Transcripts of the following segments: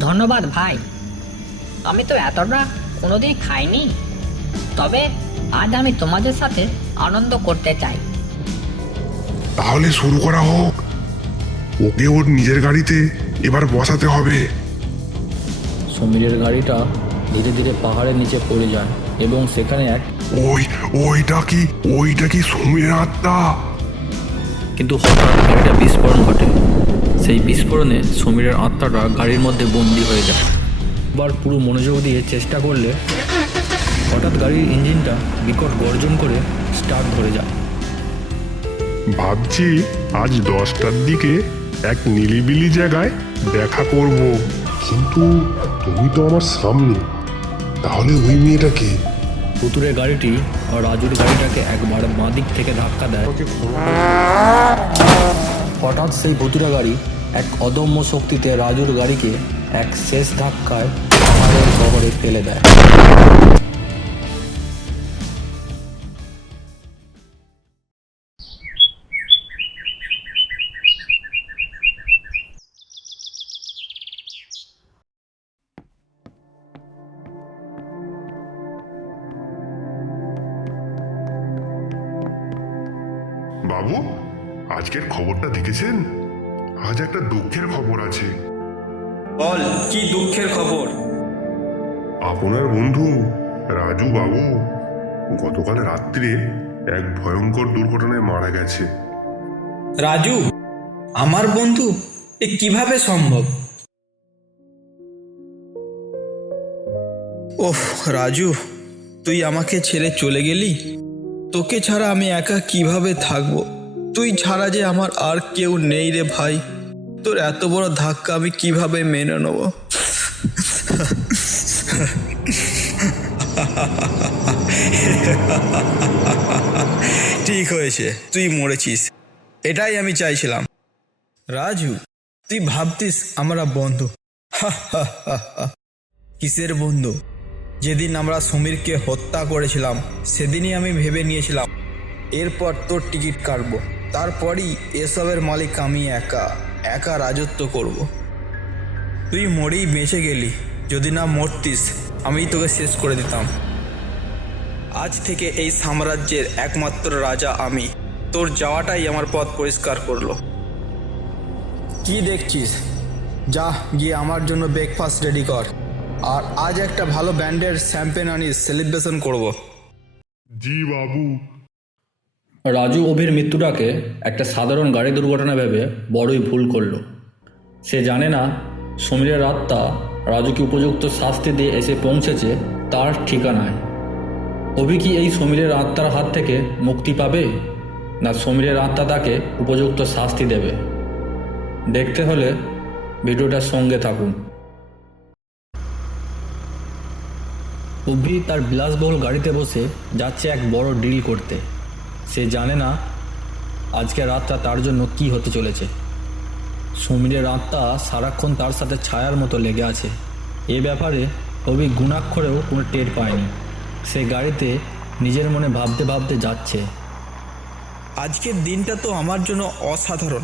ধন্যবাদ ভাই। আমি তো এতটা কোনোদিন খাইনি। তবে আজ আমি তোমাদের সাথে আনন্দ করতে চাই। তাহলে শুরু করা হোক। ওকে ওর নিজের গাড়িতে এবার বসাতে হবে। সমীরের গাড়িটা ধীরে ধীরে পাহাড়ের নিচে পড়ে যায় এবং সেখানে এক ওই ওইটা কি ওইটা কি সমীরের আত্মা? কিন্তু হঠাৎ গাড়িটা বিস্ফোরণ ঘটে। সেই বিস্ফোরণে সমীরের আত্মাটা গাড়ির মধ্যে বন্দি হয়ে যায়। এবার পুরো মনোযোগ দিয়ে চেষ্টা করলে হঠাৎ গাড়ির ইঞ্জিনটা বিকট গর্জন করে স্টার্ট ধরে যায়। ভাবছি আজ দশটার দিকে এক নিলিবিলি জায়গায় দেখা করব। কিন্তু তুমি তো আমার সামনে। তাহলে ওই মেয়েটাকে পুতুরের গাড়িটি আর রাজুর গাড়িটাকে একবার বাঁ দিক থেকে ধাক্কা দেয়। হঠাৎ সেই ভুতুরা গাড়ি এক অদম্য শক্তিতে রাজুর গাড়িকে এক শেষ ধাক্কায় পাহাড়ের গহরে ফেলে দেয়। খবরটা দেখেছেন? আজ একটা দুঃখের খবর আছে। বল কি দুঃখের খবর? আপনার বন্ধু রাজু বাবু গতকাল রাত্রে এক ভয়ঙ্কর দুর্ঘটনায় মারা গেছে। রাজু আমার বন্ধু এ কীভাবে সম্ভব? ওহ রাজু তুই আমাকে ছেড়ে চলে গেলি? তোকে ছাড়া আমি একা কীভাবে থাকব? তুই ছাড়া যে আমার আর কেউ নেই রে ভাই। তোর এত বড় ধাক্কা আমি কীভাবে মেনে নেব? ঠিক হয়েছে, তুই মরেছিস। এটাই আমি চাইছিলাম। রাজু, তুই ভাবতিস আমরা বন্ধু। কিসের বন্ধু? যেদিন আমরা সমীরকে হত্যা করেছিলাম, সেদিনই আমি ভেবে নিয়েছিলাম, এরপর তোর টিকিট কাটবো। তারপরই এসবের মালিক আমি একা একা রাজত্ব করব। তুই মরেই বেঁচে গেলি, যদি না মরতিস আমি তোকে শেষ করে দিতাম। আজ থেকে এই সাম্রাজ্যের একমাত্র রাজা আমি। তোর যাওয়াটাই আমার পথ পরিষ্কার করল। কি দেখছিস? যা, গিয়ে আমার জন্য ব্রেকফাস্ট রেডি কর। আর আজ একটা ভালো ব্যান্ডের শ্যাম্পেন আনিস সেলিব্রেশন করব। জি বাবু। রাজু অভির মৃত্যুটাকে একটা সাধারণ গাড়ি দুর্ঘটনা ভেবে বড়ই ভুল করল। সে জানে না সমীরের আত্মা রাজুকে উপযুক্ত শাস্তি দিয়ে এসে পৌঁছেছে তার ঠিকানায়। অভি কি এই সমীরের আত্মার হাত থেকে মুক্তি পাবে? না সমীরের আত্মা তাকে উপযুক্ত শাস্তি দেবে? দেখতে হলে ভিডিওটার সঙ্গে থাকুন। অভি তার বিলাসবহুল গাড়িতে বসে যাচ্ছে এক বড় ডিল করতে। সে জানে না আজকে রাতটা তার জন্য কি হতে চলেছে। সমীরের আত্মা সারাক্ষণ তার সাথে ছায়ার মতো লেগে আছে। এ ব্যাপারে কবি গুণাক্ষরেও কোনো টের পায়নি। সে গাড়িতে নিজের মনে ভাবতে ভাবতে যাচ্ছে। আজকের দিনটা তো আমার জন্য অসাধারণ।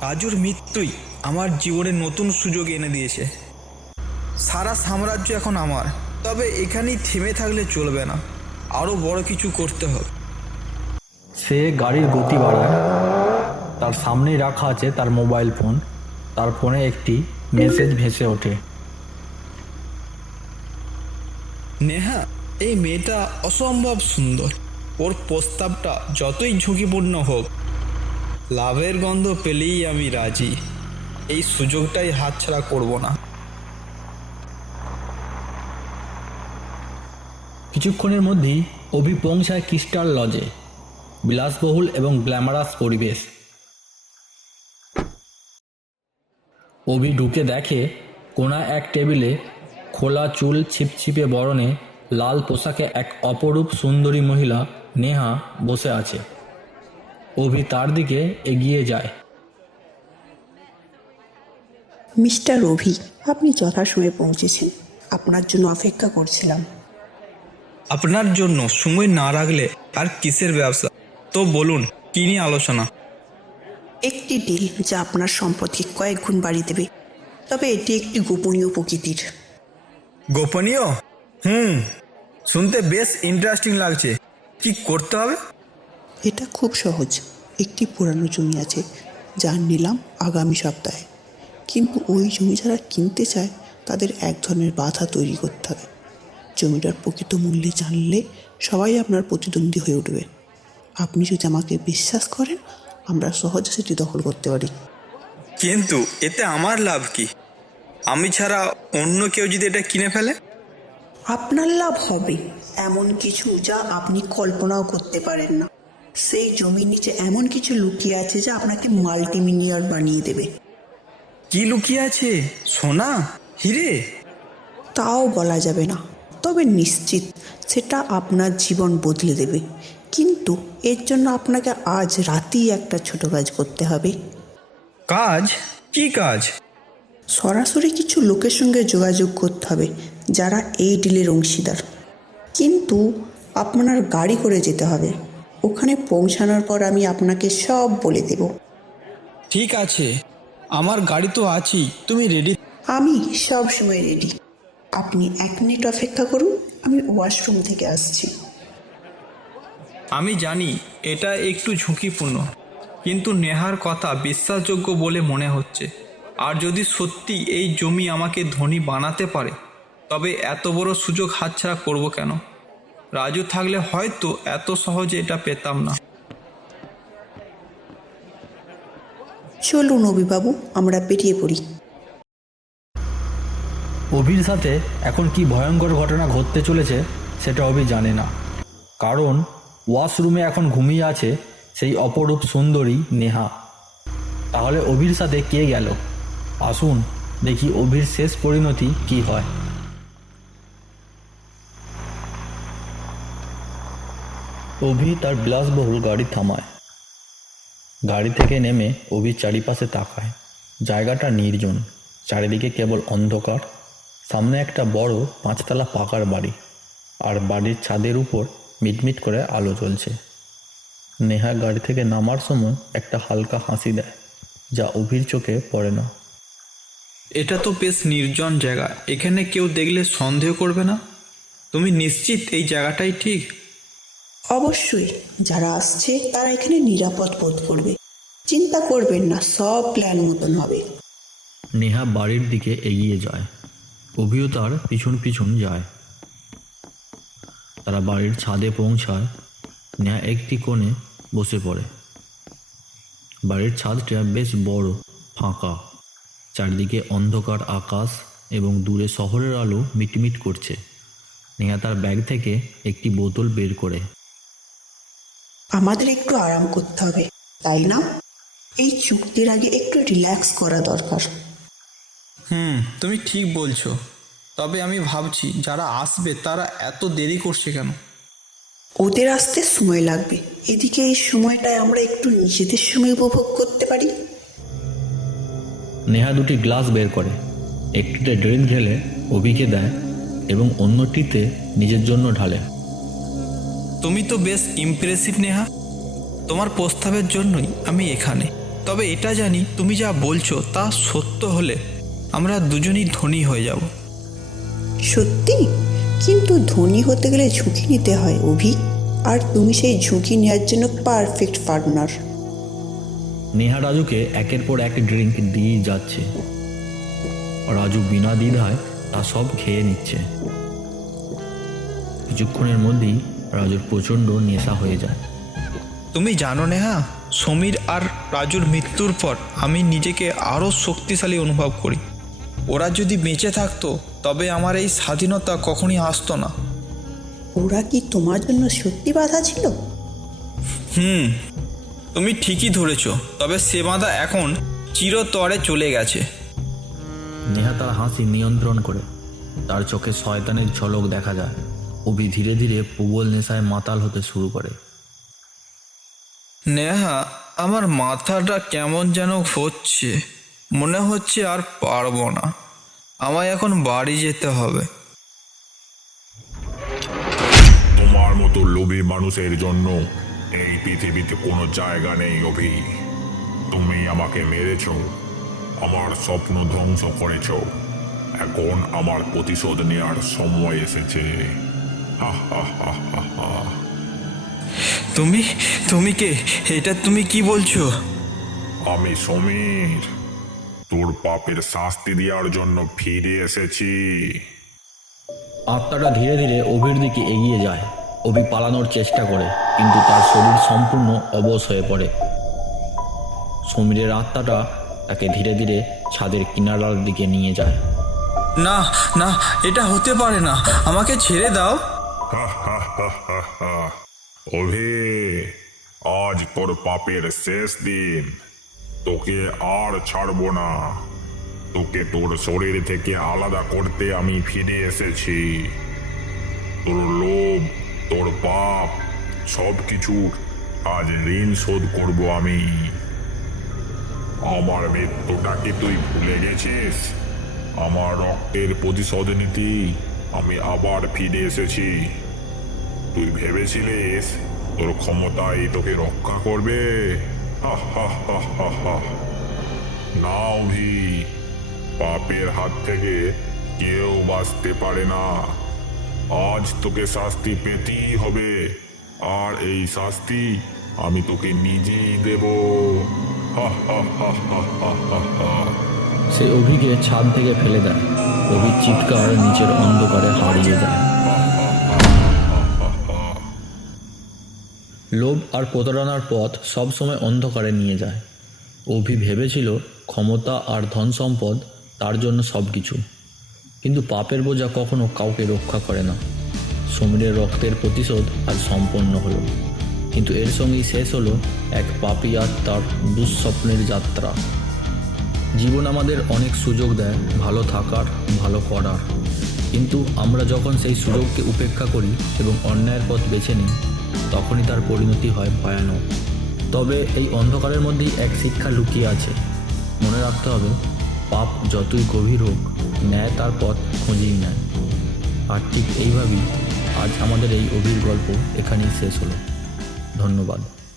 রাজুর মৃত্যুই আমার জীবনে নতুন সুযোগ এনে দিয়েছে। সারা সাম্রাজ্য এখন আমার। তবে এখানেই থেমে থাকলে চলবে না। আরও বড় কিছু করতে হবে। সে গাড়ির গতি বাড়ায়। তার সামনেই রাখা আছে তার মোবাইল ফোন। তার ফোনে একটি মেসেজ ভেসে ওঠে। নেহা এই মেয়েটা অসম্ভব সুন্দর। ওর প্রস্তাবটা যতই ঝুঁকিপূর্ণ হোক লাভের গন্ধ পেলেই আমি রাজি। এই সুযোগটাই হাতছাড়া করব না। কিছুক্ষণের মধ্যেই অভি পৌঁছায় ক্রিস্টাল লজে। বিলাসবহুল এবং গ্ল্যামারাস পরিবেশ। অভি ঢুকে দেখে কোনা এক টেবিলে খোলা চুল ছিপছিপে বরণে লাল পোশাকে এক অপরূপ সুন্দরী মহিলা নেহা বসে আছে। অভি তার দিকে এগিয়ে যায়। মিস্টার অভি আপনি যথাসময়ে পৌঁছেছেন। আপনার জন্য অপেক্ষা করছিলাম। আপনার জন্য সময় না রাখলে আর কিসের ব্যবসা? তো বলুন কি নিয়ে আলোচনা? একটি ডিল যা আপনার সম্পত্তি কয়েক গুণ বাড়িয়ে দেবে। তবে এটি একটি গোপনীয় প্রকৃতির। গোপনীয়? হুম শুনতে বেশ ইন্টারেস্টিং লাগছে। কি করতে হবে? এটা খুব সহজ। একটি পুরানো জমি আছে যা নিলাম আগামী সপ্তাহে। কিন্তু ওই জমি যারা কিনতে চায় তাদের এক ধরনের বাধা তৈরি করতে হবে। জমিটার প্রকৃত মূল্যে জানলে সবাই আপনার প্রতিদ্বন্দ্বী হয়ে উঠবে। আপনি যদি আমাকে বিশ্বাস করেন আমরা সহজে সেটি দখল করতে পারি। কিন্তু এতে আমার লাভ কি? আমি ছাড়া অন্য কেউ যদি এটা কিনে ফেলে? আপনার লাভ হবে এমন কিছু যা আপনি কল্পনাও করতে পারেন না। সেই জমির নিচে এমন কিছু লুকিয়ে আছে যা আপনাকে মাল্টিমিনিয়ার বানিয়ে দেবে। কি লুকিয়ে আছে? সোনা? হিরে? তাও বলা যাবে না। তবে নিশ্চিত সেটা আপনার জীবন বদলে দেবে। কিন্তু এর জন্য আপনাকে আজ রাতেই একটা ছোট কাজ করতে হবে। কাজ? কি কাজ? সরাসরি কিছু লোকের সঙ্গে যোগাযোগ করতে হবে যারা এই ডিলের অংশীদার। কিন্তু আপনার গাড়ি করে যেতে হবে। ওখানে পৌঁছানোর পর আমি আপনাকে সব বলে দেব। ঠিক আছে। আমার গাড়ি তো আছেই তুমি রেডি আমি সব সময় রেডি আপনি এক মিনিট অপেক্ষা করুন আমি ওয়াশরুম থেকে আসছি। আমি জানি এটা একটু ঝুঁকিপূর্ণ কিন্তু নেহার কথা বিশ্বাসযোগ্য বলে মনে হচ্ছে। আর যদি সত্যি এই জমি আমাকে ধনী বানাতে পারে তবে এত বড় সুযোগ হাতছাড়া করব কেন? রাজু থাকলে হয়তো এত সহজে এটা পেতাম না। চলুন অভিবাবু আমরা বেরিয়ে পড়ি। অভির সাথে এখন কি ভয়ঙ্কর ঘটনা ঘটতে চলেছে সেটা অভি জানে না। কারণ ওয়াশরুমে এখন ঘুমিয়ে আছে সেই অপরূপ সুন্দরী নেহা। তাহলে অভির সাথে কে গেল? আসুন, দেখি অভির শেষ পরিণতি কি হয়। অভি তার বিলাসবহুল গাড়ি থামায়। গাড়ি থেকে নেমে অভি চারিপাশে তাকায়। জায়গাটা নির্জন, চারিদিকে কেবল অন্ধকার। সামনে একটা বড় পাঁচতলা পাকার বাড়ি। আর বাড়ির ছাদের উপর মিটমিট করে আলো জ্বলছে। নেহা গাড়ি থেকে নামার সময় একটা হালকা হাসি দেয় যা অভির চোখে পড়ে না। এটা তো বেশ নির্জন জায়গা এখানে কেউ দেখলে সন্দেহ করবে না? তুমি নিশ্চিত এই জায়গাটাই ঠিক? অবশ্যই যারা আসছে তারা এখানে নিরাপদ বোধ করবে। চিন্তা করবেন না সব প্ল্যান মতন হবে। নেহা বাড়ির দিকে এগিয়ে যায়। অভিও তার পিছন পিছন যায়। তারা বাড়ির ছাদে পৌঁছায় নেহা একটি কোণে বসে পড়ে। বাড়ির ছাদটা বেশ বড় ফাঁকা। চারদিকে অন্ধকার আকাশ এবং দূরে শহরের আলো মিটমিট করছে। নেহা তার ব্যাগ থেকে একটি বোতল বের করে। আমাদের একটু আরাম করতে হবে তাই না? এই চুক্তির আগে একটু রিল্যাক্স করা দরকার। হুম তুমি ঠিক বলছো। তবে আমি ভাবছি যারা আসবে তারা এত দেরি করছে কেন? ওদের আসতে সময় লাগবে। এদিকে এই সময়টায় আমরা একটু নিজেদের সময় উপভোগ করতে পারি। নেহা দুটি গ্লাস বের করে। একটিতে ড্রিঙ্ক ঢেলে অভিকে দেয় এবং অন্যটিতে নিজের জন্য ঢালে। তুমি তো বেশ ইমপ্রেসিভ নেহা। তোমার প্রস্তাবের জন্যই আমি এখানে। তবে এটা জানি তুমি যা বলছো তা সত্য হলে আমরা দুজনই ধনী হয়ে যাব। সত্যি? কিন্তু ধনী হতে গেলে ঝুঁকি নিতে হয় অভি। আর তুমি সেই ঝুঁকি নেওয়ার জন্য পারফেক্ট পার্টনার নেহা রাজুকে একের পর এক ড্রিঙ্ক দিয়ে যাচ্ছে। রাজু বিনা দ্বিধায় তা সব খেয়ে নিচ্ছে। কিছুক্ষণের মধ্যেই রাজুর প্রচণ্ড নেশা হয়ে যায়। তুমি জানো নেহা সমীর আর রাজুর মৃত্যুর পর আমি নিজেকে আরও শক্তিশালী অনুভব করি। ওরা যদি বেঁচে থাকতো তবে আমার এই স্বাধীনতা কখনই আসতো না। ওরা কি তোমার জন্য সত্যি বাধা ছিল? হুম তুমি ঠিকই ধরেছ তবে সে বাঁধা এখন চিরতরে চলে গেছে। নেহা তার হাসি নিয়ন্ত্রণ করে। তার চোখে শয়তানের ঝলক দেখা যায়। অভি ধীরে ধীরে প্রবল নেশায় মাতাল হতে শুরু করে। নেহা আমার মাথাটা কেমন যেন হচ্ছে। মনে হচ্ছে আর পারব না। আমায় এখন বাড়ি যেতে হবে। তোমার মতো লোভী মানুষের জন্য এই পৃথিবীতে কোনো জায়গা নেই অভি। তুমি আমাকে মেরেছ আমার স্বপ্ন ধ্বংস করেছ। এখন আমার প্রতিশোধ নেওয়ার সময় এসেছে। তুমি তুমি কে? এটা তুমি কি বলছো? আমি সমীর। তোর পাপের শাস্তি দেওয়ার জন্য ফিরে এসেছি। আত্মাটা ধীরে ধীরে অভির দিকে এগিয়ে যায়। অভি পালানোর চেষ্টা করে কিন্তু তার শরীর সম্পূর্ণ অবশ হয়ে পড়ে। সমীরের আত্মাটা তাকে ধীরে ধীরে ছাদের কিনারার দিকে নিয়ে যায়। না না এটা হতে পারে না। আমাকে ছেড়ে দাও। অভি আজ তোর পাপের শেষ দিন। তোকে আর ছাড়বো না। তোকে তোর শরীর থেকে আলাদা করতে আমি ফিরে এসেছি। তোর লোভ, তোর পাপ সব কিছু আজ ঋণ শোধ করব আমি। আমার মৃত্যুটাকে তুই ভুলে গেছিস? আমার রক্তের প্রতিশোধ নীতি আমি আবার ফিরে এসেছি। তুই ভেবেছিলিস তোর ক্ষমতাই তোকে রক্ষা করবে? হা হা হা হা হা। না। অভি পাপের হাত থেকে কেউ বাঁচতে পারে না। আজ তোকে শাস্তি পেতেই হবে। আর এই শাস্তি আমি তোকে নিজেই দেব। সে অভিকে ছাদ থেকে ফেলে দেয়। অভির চিৎকার নিচের অন্ধকারে হারিয়ে যায়। লোভ আর প্রতারণার পথ সবসময় অন্ধকারে নিয়ে যায়। অভি ভেবেছিল ক্ষমতা আর ধন সম্পদ তার জন্য সব কিছু কিন্তু পাপের বোঝা কখনো কাউকে রক্ষা করে না। সমীরের রক্তের প্রতিশোধ আজ সম্পন্ন হলো। কিন্তু এর সঙ্গেই শেষ হলো এক পাপি আত্মার দুঃস্বপ্নের যাত্রা। জীবন আমাদের অনেক সুযোগ দেয়, ভালো থাকার, ভালো করার। কিন্তু আমরা যখন সেই সুযোগকে উপেক্ষা করি এবং অন্যায়ের পথ বেছে নিই তখনই তার পরিণতি হয় ভয়ানক। তবে এই অন্ধকারের মধ্যেই এক শিক্ষা লুকিয়ে আছে। মনে রাখতে হবে, পাপ যতই গভীর হোক, ন্যায় তার পথ খুঁজেই নেয়। আর ঠিক এইভাবেই আজ আমাদের এই অভির গল্প এখানেই শেষ হলো। ধন্যবাদ।